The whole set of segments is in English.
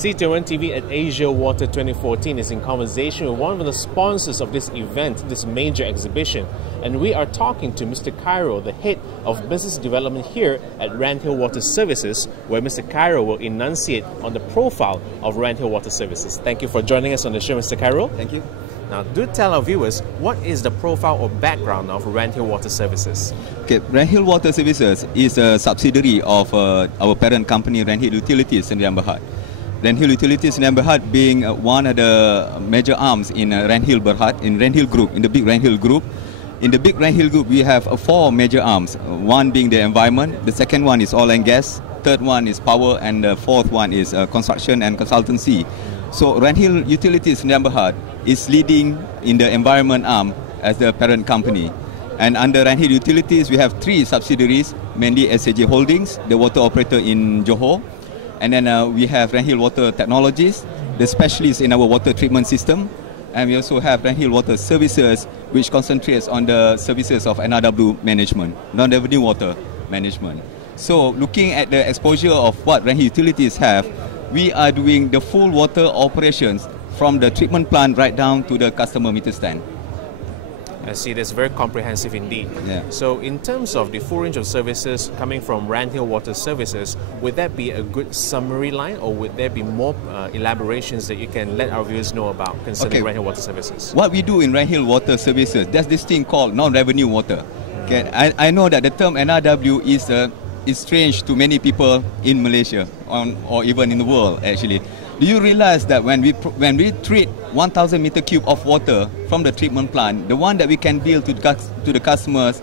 C21 TV at Asia Water 2014 is in conversation with one of the sponsors of this event, this major exhibition. And we are talking to Mr. Cairo, the head of business development here at Ranhill Water Services, where Mr. Cairo will enunciate on the profile of Ranhill Water Services. Thank you for joining us on the show, Mr. Cairo. Thank you. Now, do tell our viewers, what is the profile or background of Ranhill Water Services? Okay, Ranhill Water Services is a subsidiary of our parent company, Ranhill Utilities Sdn Bhd. Ranhill Utilities Sdn Bhd being one of the major arms in Ranhill Berhad, in Ranhill Group, in the big Ranhill Group. In the big Ranhill Group, we have four major arms. One being the environment, the second one is oil and gas, third one is power, and the fourth one is construction and consultancy. So Ranhill Utilities Sdn Bhd is leading in the environment arm as the parent company. And under Ranhill Utilities, we have three subsidiaries, mainly SAJ Holdings, the water operator in Johor. And then we have Ranhill Water Technologies, the specialists in our water treatment system. And we also have Ranhill Water Services, which concentrates on the services of NRW management, non-revenue water management. So looking at the exposure of what Ranhill Utilities have, we are doing the full water operations from the treatment plant right down to the customer meter stand. I see, that's very comprehensive indeed. Yeah. So in terms of the full range of services coming from Ranhill Water Services, would that be a good summary line, or would there be more elaborations that you can let our viewers know about concerning Ranhill Water Services? What we do in Ranhill Water Services, there's this thing called non-revenue water. Okay, I know that the term NRW is strange to many people in Malaysia or even in the world actually. Do you realize that when we treat 1,000 meter cube of water from the treatment plant, the one that we can bill to the customers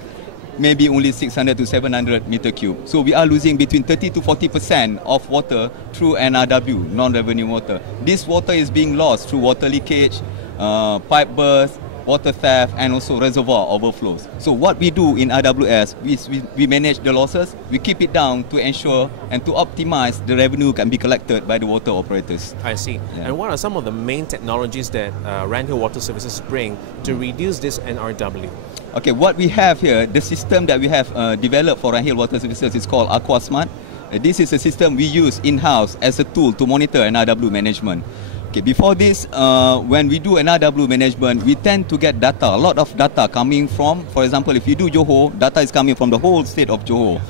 maybe only 600 to 700 meter cube. So we are losing between 30 to 40% of water through NRW, non-revenue water. This water is being lost through water leakage, pipe burst, water theft, and also reservoir overflows. So what we do in RWS, we manage the losses, we keep it down to ensure and to optimize the revenue can be collected by the water operators. I see. Yeah. And what are some of the main technologies that Ranhill Water Services bring to reduce this NRW? Okay, what we have here, the system that we have developed for Ranhill Water Services is called AquaSmart. This is a system we use in-house as a tool to monitor NRW management. Okay, before this, when we do NRW management, we tend to get data, a lot of data coming from, for example, if you do Johor, data is coming from the whole state of Johor.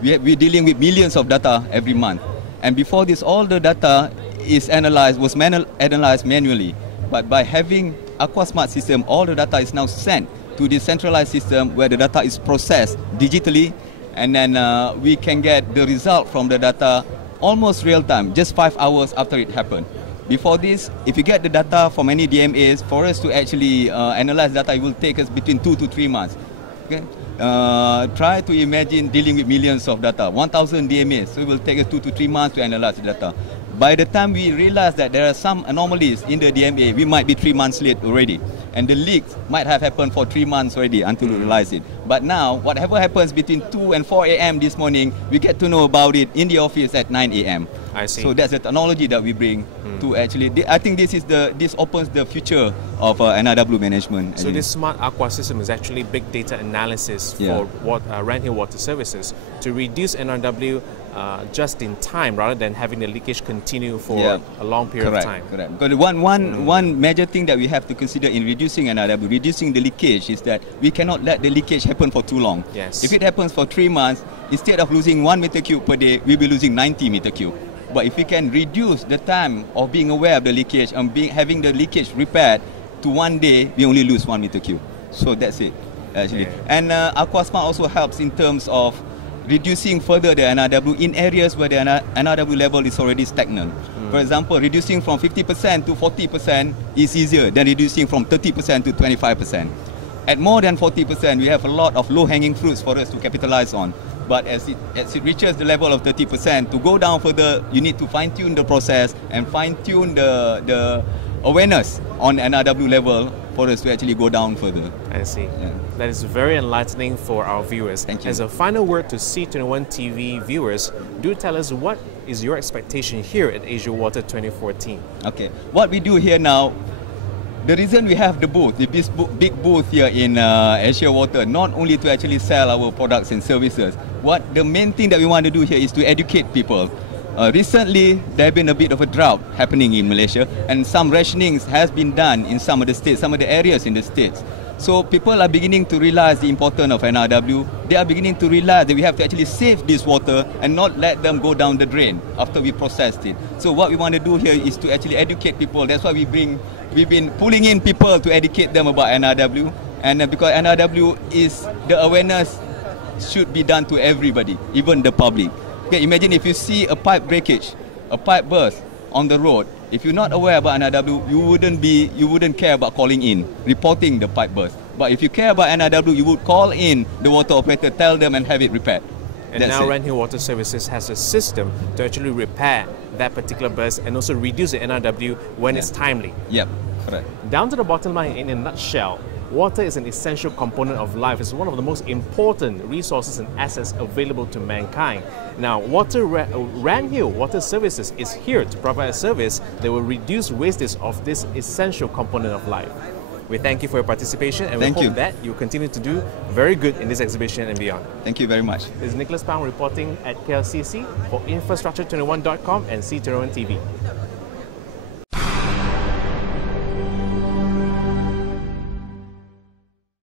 We're dealing with millions of data every month. And before this, all the data is analyzed manually. But by having AquaSmart system, all the data is now sent to the centralized system where the data is processed digitally, and then we can get the result from the data almost real time, just 5 hours after it happened. Before this, if you get the data from any DMAs, for us to actually analyze data, it will take us between 2 to 3 months. Okay? Try to imagine dealing with millions of data, 1,000 DMAs, so it will take us 2 to 3 months to analyze the data. By the time we realize that there are some anomalies in the DMA, we might be 3 months late already. And the leaks might have happened for 3 months already until we realize it. But now, whatever happens between 2 and 4 a.m. this morning, we get to know about it in the office at 9 a.m. I see. So that's the technology that we bring to actually. I think this opens the future of NRW management. So this smart aqua system is actually big data analysis for Ranhill Water Services to reduce NRW just in time, rather than having the leakage continue for a long period of time. Correct. Because one major thing that we have to consider in reducing NRW, reducing the leakage, is that we cannot let the leakage happen for too long. Yes. If it happens for 3 months, instead of losing 1 meter cube per day, we'll be losing 90 meter cube. But if we can reduce the time of being aware of the leakage and having the leakage repaired to 1 day, we only lose 1 meter cube. So that's it, actually. Yeah. And AquaSmart also helps in terms of reducing further the NRW in areas where the NRW level is already stagnant. For example, reducing from 50% to 40% is easier than reducing from 30% to 25%. At more than 40%, we have a lot of low-hanging fruits for us to capitalize on. But as it reaches the level of 30%, to go down further, you need to fine-tune the process and fine-tune the awareness on NRW level for us to actually go down further. I see. Yeah. That is very enlightening for our viewers. Thank you. As a final word to C21 TV viewers, do tell us, what is your expectation here at Asia Water 2014? Okay. What we do here now, the reason we have the booth, the big booth here in Asia Water, not only to actually sell our products and services. The main thing that we want to do here is to educate people. Recently, there have been a bit of a drought happening in Malaysia, and some rationings has been done in some of the states, some of the areas in the states. So people are beginning to realize the importance of NRW. They are beginning to realize that we have to actually save this water and not let them go down the drain after we processed it. So what we want to do here is to actually educate people. That's why we've been pulling in people to educate them about NRW. And because NRW is, the awareness should be done to everybody, even the public. Okay, imagine if you see a pipe breakage, a pipe burst on the road. If you're not aware about NRW, you wouldn't care about calling in, reporting the pipe burst. But if you care about NRW, you would call in the water operator, tell them and have it repaired. And now Ranhill Water Services has a system to actually repair that particular burst and also reduce the NRW when it's timely. Yep, correct. Down to the bottom line, in a nutshell, water is an essential component of life. It's one of the most important resources and assets available to mankind. Now, Ranhill Water Services is here to provide a service that will reduce wastage of this essential component of life. We thank you for your participation, and we hope that you continue to do very good in this exhibition and beyond. Thank you very much. This is Nicholas Pound reporting at KLCC for Infrastructure21.com and C21 TV.